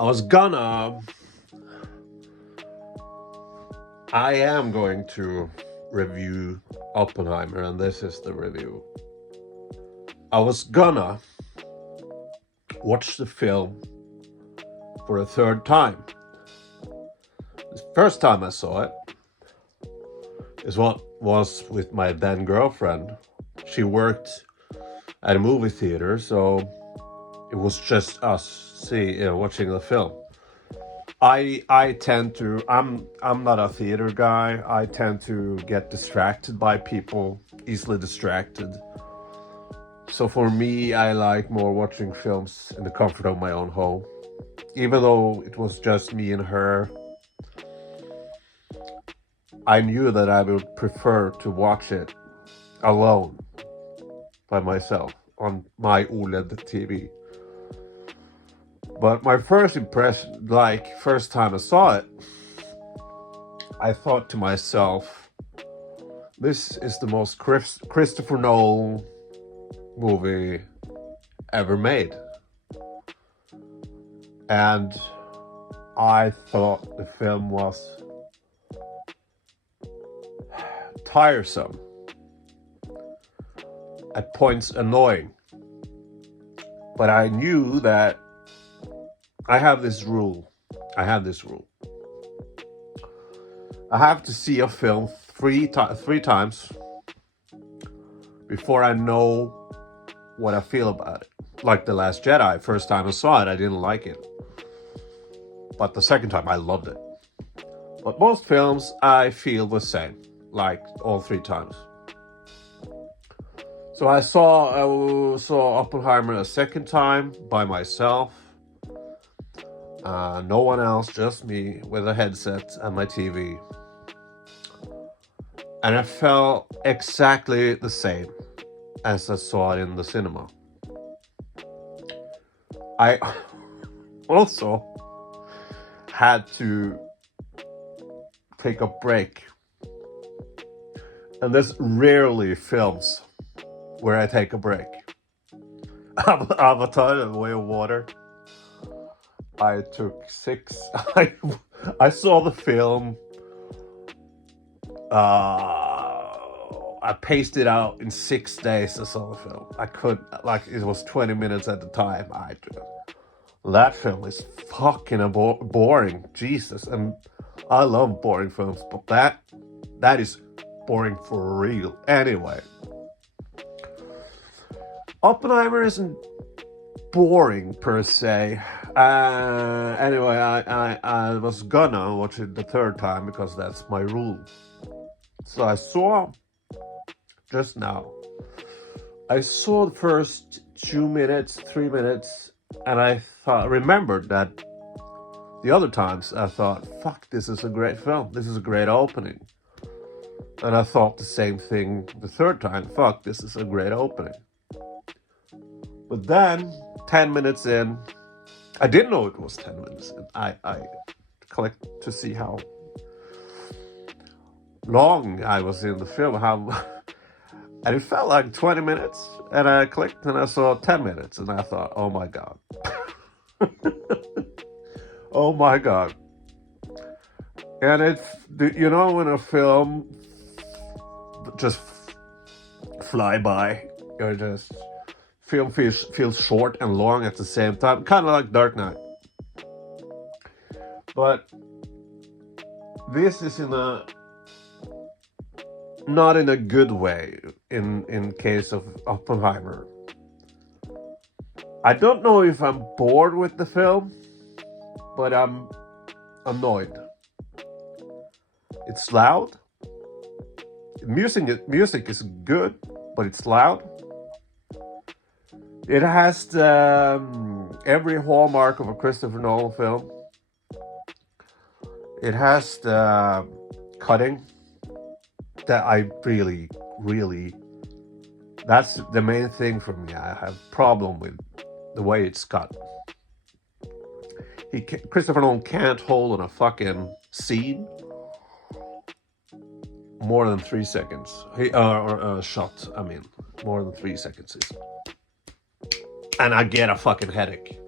I was gonna. I am going to review Oppenheimer, and this is the review. I was gonna watch the film for a third time. The first time I saw it is what was with my then girlfriend. She worked at a movie theater, so it was just us watching the film. I tend to I'm not a theater guy. I tend to get distracted by people, easily distracted. So for me, I like more watching films in the comfort of my own home. Even though it was just me and her, I knew that I would prefer to watch it alone by myself on my OLED TV. But my first impression, like first time I saw it, I thought to myself, this is the most Christopher Nolan movie ever made. And I thought the film was tiresome, at points annoying. But I knew that I have this rule. I have to see a film three times before I know what I feel about it. Like The Last Jedi, first time I saw it, I didn't like it. But the second time, I loved it. But most films, I feel the same, like all three times. So I saw Oppenheimer a second time by myself. No one else, just me with a headset and my TV. And I felt exactly the same as I saw it in the cinema. I also had to take a break. And there's rarely films where I take a break. Avatar, The Way of Water. I took 6. I saw the film. I paced it out in 6 days. I saw the film. I could, like, it was 20 minutes at the time. That film is fucking boring. Jesus, and I love boring films, but that is boring for real. Anyway, Oppenheimer isn't boring per se. Anyway, I was gonna watch it the third time because that's my rule. So I saw just now. I saw the first 2 minutes, 3 minutes, and I remembered that the other times I thought, fuck, this is a great film. This is a great opening. And I thought the same thing the third time. Fuck, this is a great opening. But then, 10 minutes in, I didn't know it was 10 minutes in. I clicked to see how long I was in the film, and it felt like 20 minutes, and I clicked and I saw 10 minutes, and I thought, oh my God. Oh my God. And when a film just fly by, or just film feels short and long at the same time, kind of like Dark Knight. But this is not in a good way in case of Oppenheimer. I don't know if I'm bored with the film, but I'm annoyed. It's loud. Music is good, but it's loud. It has every hallmark of a Christopher Nolan film. It has the cutting that I really, that's the main thing for me. I have a problem with the way it's cut. Christopher Nolan can't hold on a fucking scene more than 3 seconds. Or a shot, I mean, more than 3 seconds. And I get a fucking headache.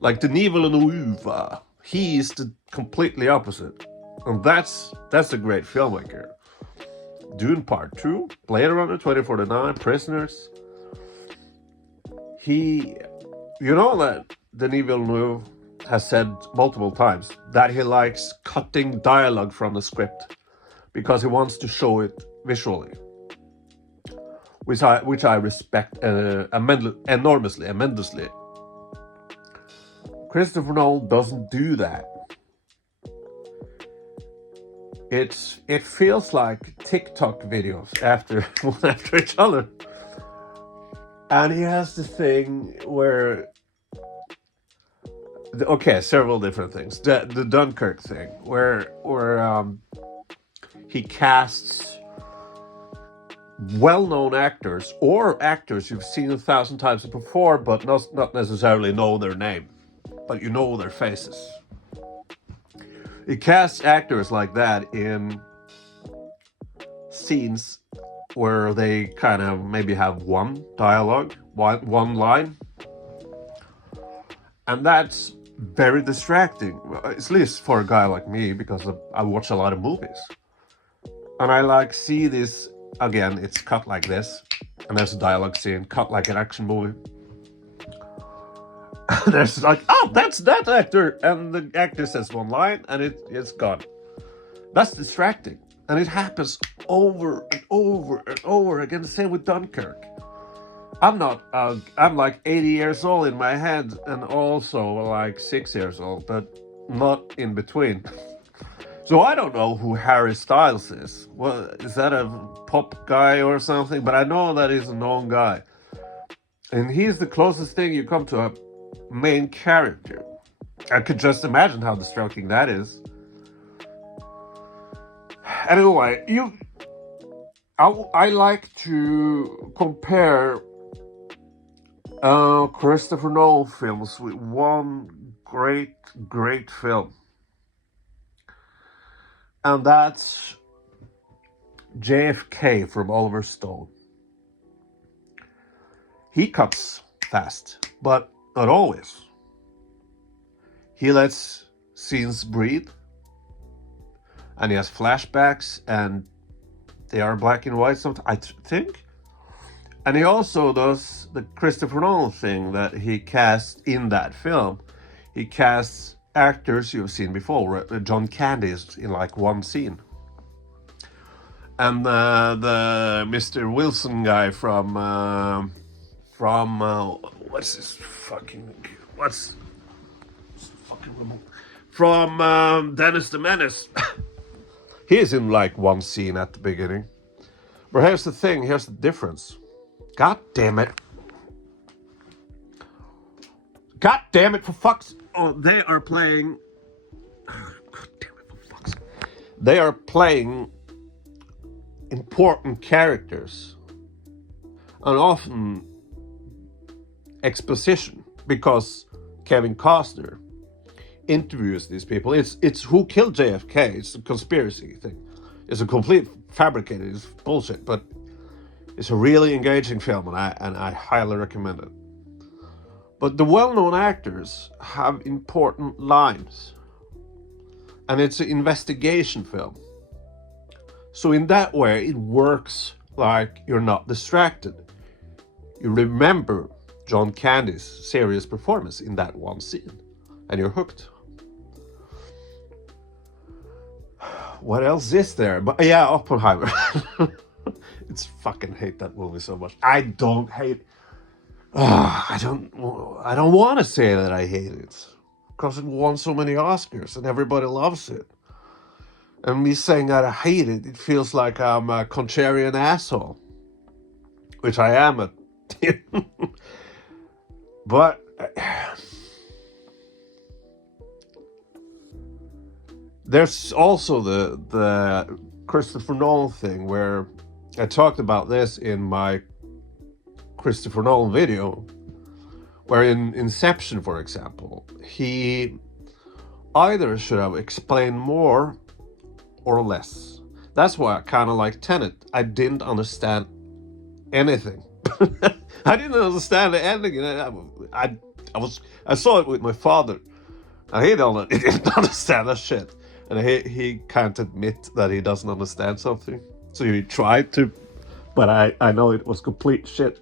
Like Denis Villeneuve, he is the completely opposite. And that's a great filmmaker. Dune Part 2, Blade Runner 2049, Prisoners. You know that Denis Villeneuve has said multiple times that he likes cutting dialogue from the script because he wants to show it visually, which I respect enormously. Christopher Nolan doesn't do that. It feels like TikTok videos after one after each other. And he has the thing where, okay, several different things. The Dunkirk thing, where he casts well-known actors or actors you've seen 1,000 times before, but not necessarily know their name, but you know their faces. He casts actors like that in scenes where they kind of maybe have one dialogue, one line. And that's very distracting, at least for a guy like me, because I watch a lot of movies. And I like see this, again, it's cut like this, and there's a dialogue scene, cut like an action movie. And there's like, oh, that's that actor, and the actor says one line, and it's gone. That's distracting. And it happens over and over and over again. The same with Dunkirk. I'm like 80 years old in my head and also like 6 years old, but not in between. So I don't know who Harry Styles is. Well, is that a pop guy or something? But I know that he's a known guy. And he's the closest thing you come to a main character. I could just imagine how distracting that is. Anyway, I like to compare Christopher Nolan films with one great film. And that's JFK from Oliver Stone. He cuts fast, but not always. He lets scenes breathe. And he has flashbacks, and they are black and white sometimes, I think. And he also does the Christopher Nolan thing that he casts in that film. He casts actors you've seen before. John Candy is in like one scene. And the Mr. Wilson guy from Dennis the Menace. He is in like one scene at the beginning. But here's the thing, here's the difference. God damn it, for fuck's... Oh, they are playing... God damn it, for fuck's... They are playing important characters. And often exposition. Because Kevin Costner interviews these people. It's who killed JFK. It's a conspiracy thing. It's a complete fabricated. It's bullshit, but it's a really engaging film, and I highly recommend it. But the well-known actors have important lines, and it's an investigation film. So in that way, it works like you're not distracted. You remember John Candy's serious performance in that one scene, and you're hooked. What else is there? But yeah, Oppenheimer. It's fucking hate that movie so much. I don't hate. I don't want to say that I hate it because it won so many Oscars and everybody loves it. And me saying that I hate it, it feels like I'm a contrarian asshole, which I am. But there's also the Christopher Nolan thing, where I talked about this in my Christopher Nolan video, where in Inception, for example, he either should have explained more or less. That's why I kind of like Tenet. I didn't understand anything. I didn't understand the ending. I I saw it with my father, and he didn't understand that shit. And he can't admit that he doesn't understand something. So he tried to, but I know it was complete shit.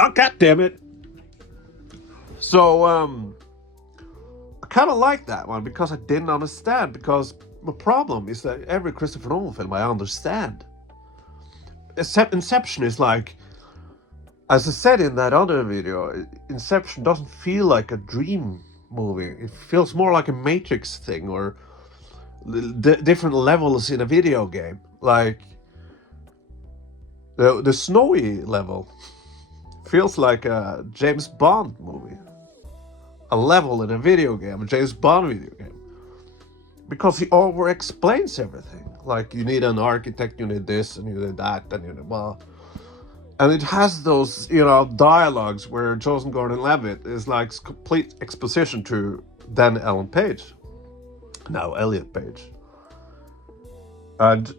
Oh, god damn it. So I kind of like that one because I didn't understand. Because the problem is that every Christopher Nolan film I understand. Inception is like, as I said in that other video, Inception doesn't feel like a dream movie. It feels more like a Matrix thing, or different levels in a video game. Like the snowy level feels like a James Bond movie. A level in a video game, a James Bond video game. Because he over explains everything. Like, you need an architect, you need this, and you need that, and you need well. And it has those, dialogues where Joseph Gordon-Levitt is like complete exposition to then Ellen Page, now Elliot Page. And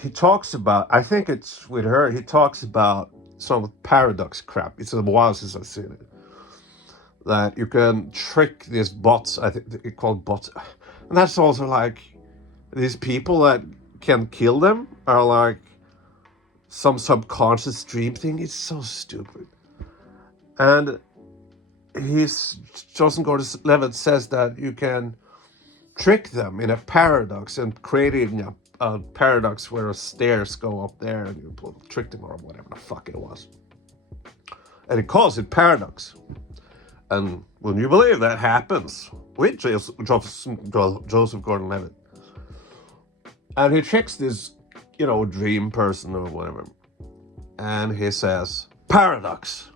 he talks about, I think it's with her, he talks about some paradox crap. It's a while since I've seen it. That you can trick these bots, I think they're called bots. And that's also like, these people that can kill them are like some subconscious dream thing. It's so stupid. And Joseph Gordon-Levitt says that you can trick them in a paradox and creating a paradox where stairs go up there and you trick them or whatever the fuck it was. And he calls it paradox. And when you believe that happens with Joseph Gordon-Levitt. And he tricks this, dream person or whatever. And he says, paradox.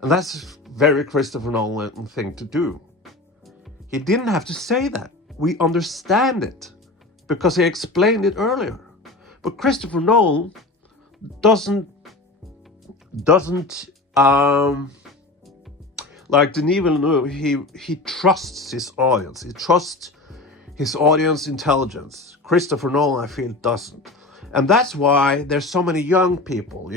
And that's a very Christopher Nolan thing to do. He didn't have to say that. We understand it because he explained it earlier. But Christopher Nolan doesn't like Denis Villeneuve, he trusts his audience. He trusts his audience intelligence. Christopher Nolan, I feel, doesn't. And that's why there's so many young people.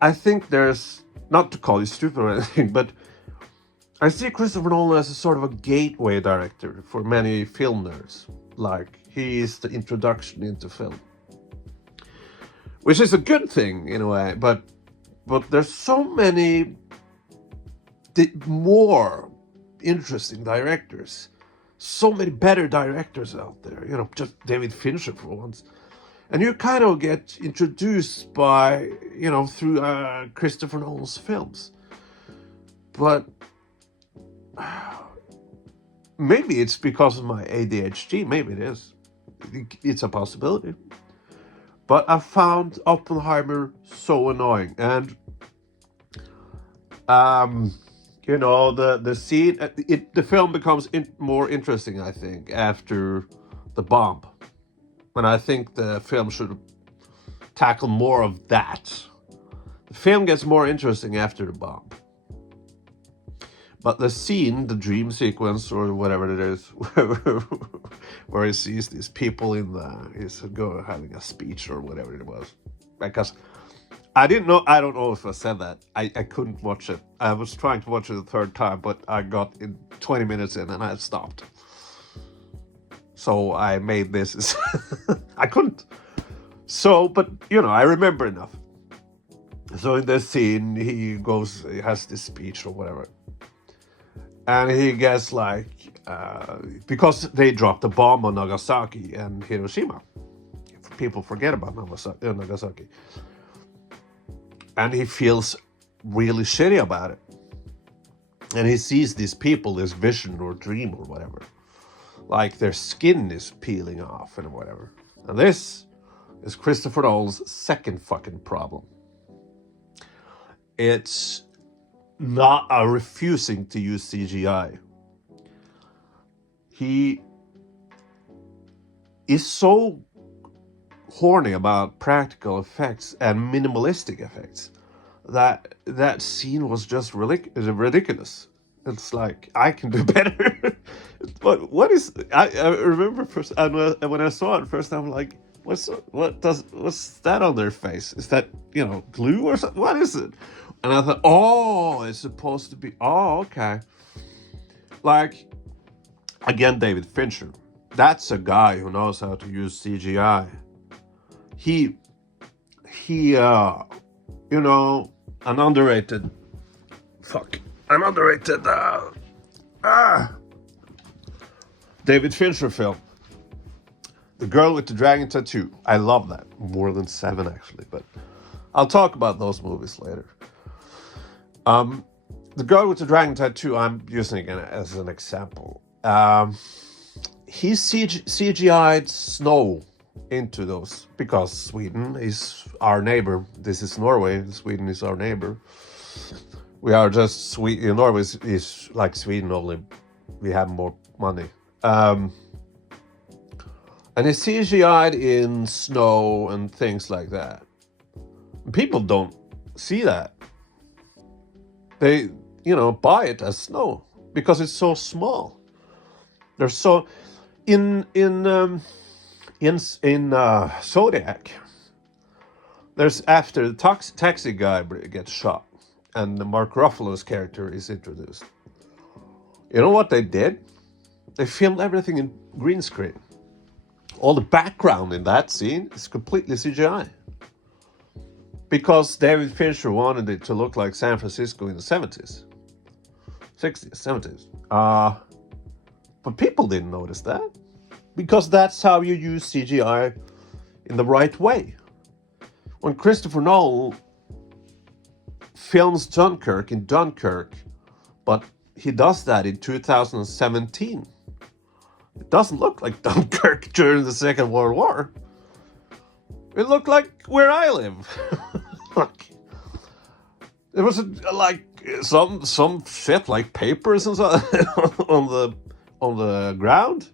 I think there's, not to call you stupid or anything, but I see Christopher Nolan as a sort of a gateway director for many film nerds. Like, he is the introduction into film. Which is a good thing, in a way, but there's so many more interesting directors. So many better directors out there. Just David Fincher for once. And you kind of get introduced by, through Christopher Nolan's films. But maybe it's because of my ADHD. Maybe it is. It's a possibility. But I found Oppenheimer so annoying. And, the scene, the film becomes more interesting, I think, after the bomb. And I think the film should tackle more of that. The film gets more interesting after the bomb. But the scene, the dream sequence, or whatever it is, where he sees these people he's having a speech or whatever it was. Because I don't know if I said that. I couldn't watch it. I was trying to watch it the third time, but I got in 20 minutes in and I stopped. So I made this. I couldn't. So, but, I remember enough. So in this scene, he has this speech or whatever. And he gets because they dropped a bomb on Nagasaki and Hiroshima. People forget about Nagasaki. And he feels really shitty about it. And he sees these people, this vision or dream or whatever. Like their skin is peeling off and whatever. And this is Christopher Nolan's second fucking problem. It's not a refusing to use CGI. He is so horny about practical effects and minimalistic effects that scene was just ridiculous. It's like, I can do better. But what is... I remember first, when I saw it first, I'm like, what's that on their face? Is that, glue or something? What is it? And I thought, oh, it's supposed to be, oh, okay. Like, again, David Fincher. That's a guy who knows how to use CGI. He, you know, an underrated, an underrated, David Fincher film. The Girl with the Dragon Tattoo. I love that. More than 7, actually, but I'll talk about those movies later. The Girl with the Dragon Tattoo, I'm using again as an example. He CGI'd snow into those because Sweden is our neighbor. This is Norway. Sweden is our neighbor. We are just Sweden. Norway is like Sweden, only we have more money. And it's CGI'd in snow and things like that. People don't see that. They, buy it as snow because it's so small. They're so in Zodiac. There's after the taxi guy gets shot and the Mark Ruffalo's character is introduced. You know what they did? They filmed everything in green screen. All the background in that scene is completely CGI. Because David Fincher wanted it to look like San Francisco in the 70s. 60s, 70s. But people didn't notice that. Because that's how you use CGI in the right way. When Christopher Nolan films Dunkirk in Dunkirk, but he does that in 2017. It doesn't look like Dunkirk during the Second World War. It looked like where I live. There was some shit like papers and so on the ground,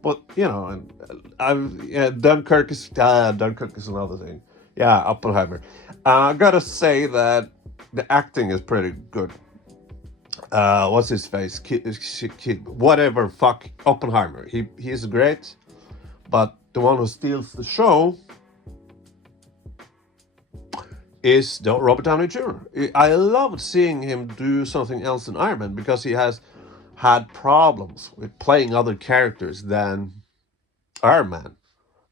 but Dunkirk is another thing. Yeah, Oppenheimer. I gotta say that the acting is pretty good. What's his face? Whatever. Fuck Oppenheimer. He's great, but the one who steals the show is Robert Downey Jr. I loved seeing him do something else in Iron Man because he has had problems with playing other characters than Iron Man.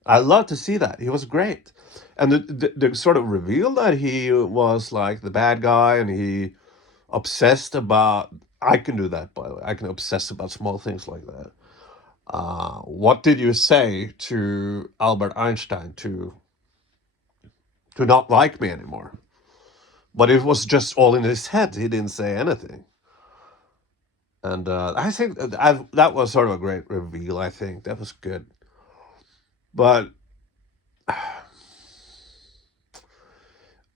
I love to see that. He was great. And the sort of reveal that he was like the bad guy and he obsessed about... I can do that, by the way. I can obsess about small things like that. What did you say to Albert Einstein to not like me anymore? But it was just all in his head. He didn't say anything. And I think that was sort of a great reveal, I think. That was good. But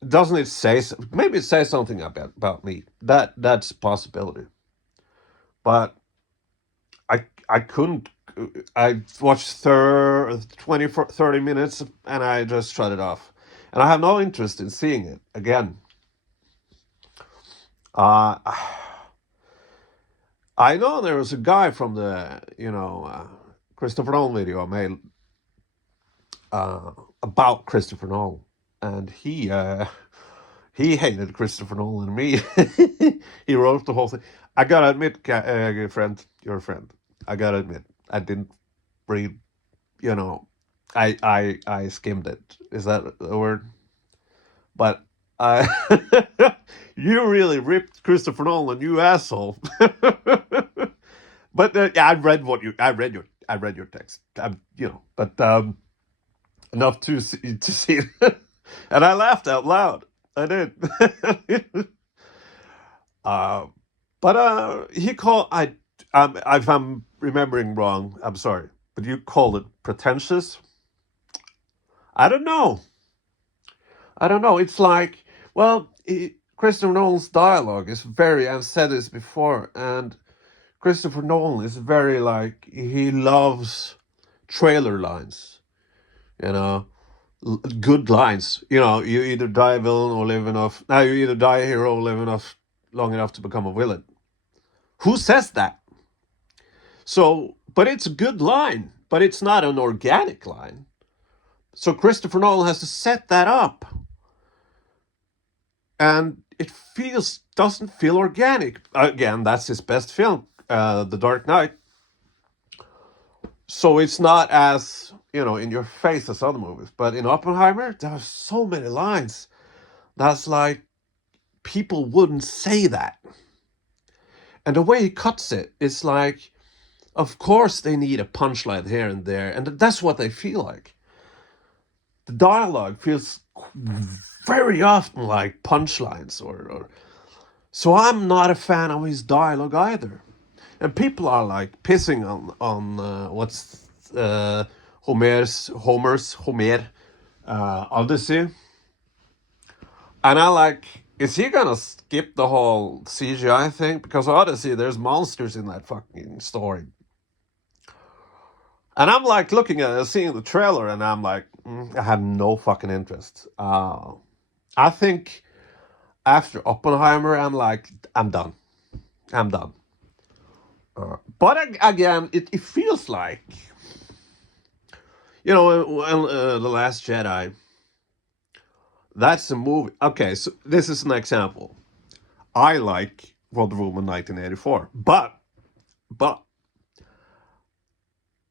doesn't it say... Maybe it says something about me. That's a possibility. But I couldn't... I watched 30 minutes and I just shut it off. And I have no interest in seeing it again. I know there was a guy from the, Christopher Nolan video I made about Christopher Nolan. And he hated Christopher Nolan and me. He wrote the whole thing. I gotta admit, friend, you're a friend. I gotta admit, I didn't read, I skimmed it. Is that a word? But you really ripped Christopher Nolan, you asshole. But I read your text. But enough to see it. And I laughed out loud. I did. But he called... if I'm remembering wrong, I'm sorry. But you called it pretentious? I don't know. It's like, well, Christopher Nolan's dialogue is very... I've said this before, and Christopher Nolan is very like... He loves trailer lines. Good lines. You either die a villain or live enough... Now, you either die a hero or live long enough to become a villain. Who says that? So, but it's a good line, but it's not an organic line. So Christopher Nolan has to set that up. And it doesn't feel organic. Again, that's his best film, The Dark Knight. So it's not as, in your face as other movies. But in Oppenheimer, there are so many lines that's like people wouldn't say that. And the way he cuts it, it's like, of course they need a punchline here and there, and that's what they feel like. The dialogue feels very often like punchlines, or so I'm not a fan of his dialogue either. And people are like pissing on what's Homer Odyssey, and I like. Is he gonna skip the whole CGI thing? Because Odyssey, there's monsters in that fucking story. And I'm like looking at it, seeing the trailer, and I'm like, I have no fucking interest. I think after Oppenheimer, I'm like, I'm done. I'm done. But again, it feels like, The Last Jedi, that's a movie. Okay, so this is an example. I like Wonder Woman 1984, but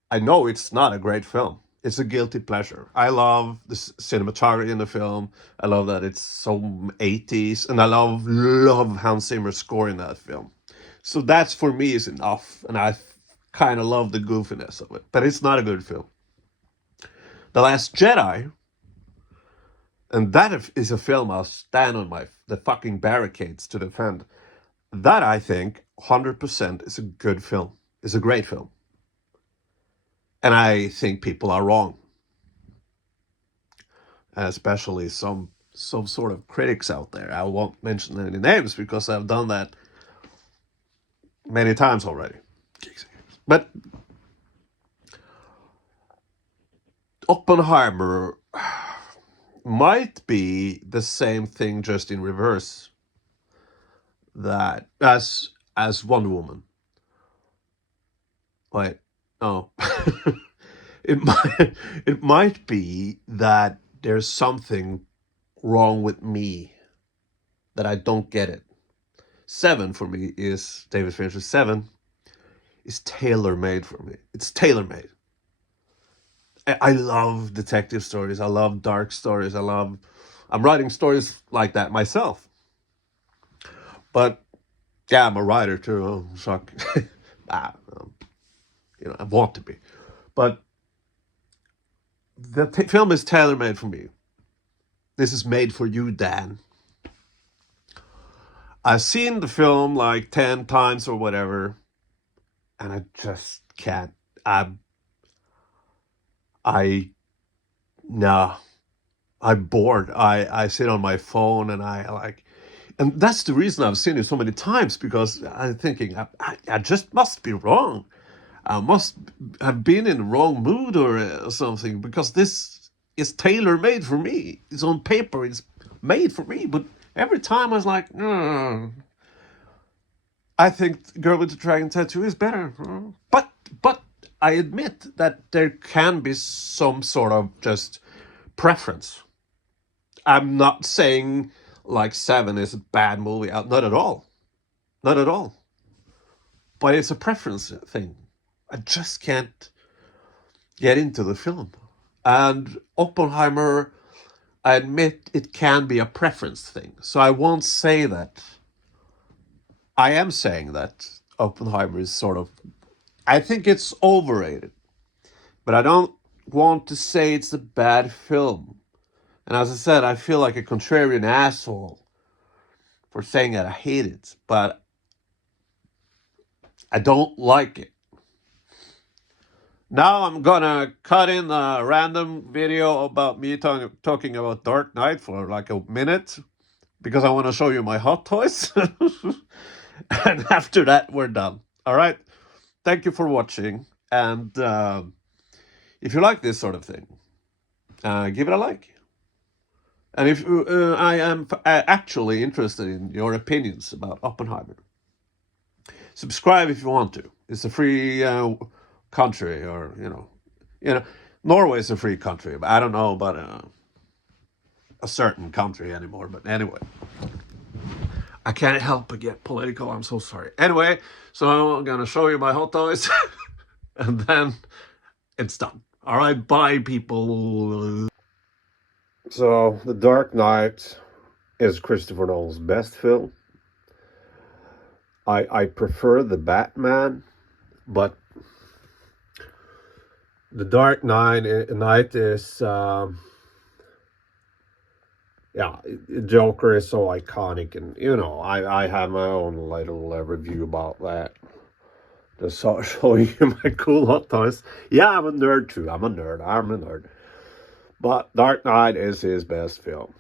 I know it's not a great film. It's a guilty pleasure. I love the cinematography in the film. I love that it's so 80s, and I love Hans Zimmer's score in that film. So that's, for me, is enough, and I kind of love the goofiness of it. But it's not a good film. The Last Jedi, and that is a film I'll stand on the fucking barricades to defend. That, I think, 100% is a good film. It's a great film. And I think people are wrong. Especially some sort of critics out there. I won't mention any names because I've done that many times already. But Oppenheimer might be the same thing, just in reverse, that as Wonder Woman. Wait, oh. it might be that there's something wrong with me, that I don't get it. Seven, for me, is David Fincher's Seven, is tailor-made for me. It's tailor-made. I love detective stories. I love dark stories. I'm writing stories like that myself. But yeah, I'm a writer too. Oh, suck. I want to be. But the film is tailor-made for me. This is made for you, Dan. I've seen the film like 10 times or whatever, and I just can't. Nah, I'm bored. I sit on my phone and and that's the reason I've seen it so many times, because I'm thinking, I just must be wrong. I must have been in the wrong mood or something, because this is tailor-made for me. It's on paper, it's made for me, but every time I was like, I think Girl with the Dragon Tattoo is better. But I admit that there can be some sort of just preference. I'm not saying like Seven is a bad movie. Not at all. Not at all. But it's a preference thing. I just can't get into the film. And Oppenheimer, I admit it can be a preference thing. So I won't say that. I am saying that Oppenheimer is sort of, I think it's overrated. But I don't want to say it's a bad film. And as I said, I feel like a contrarian asshole for saying that I hate it. But I don't like it. Now I'm gonna cut in a random video about me talking about Dark Knight for like a minute, because I want to show you my hot toys. And after that, we're done. All right. Thank you for watching. And if you like this sort of thing, give it a like. And if I am actually interested in your opinions about Oppenheimer, subscribe if you want to. It's a free country, or Norway is a free country. But I don't know about a certain country anymore. But anyway, I can't help but get political. I'm so sorry. Anyway, so I'm gonna show you my hot toys, and then it's done. All right, bye, people. So, The Dark Knight is Christopher Nolan's best film. I prefer the Batman, but The Dark Knight is yeah, Joker is so iconic, and I have my own little review about that. Just showing you my cool hot toys. Yeah, I'm a nerd too. I'm a nerd. But Dark Knight is his best film.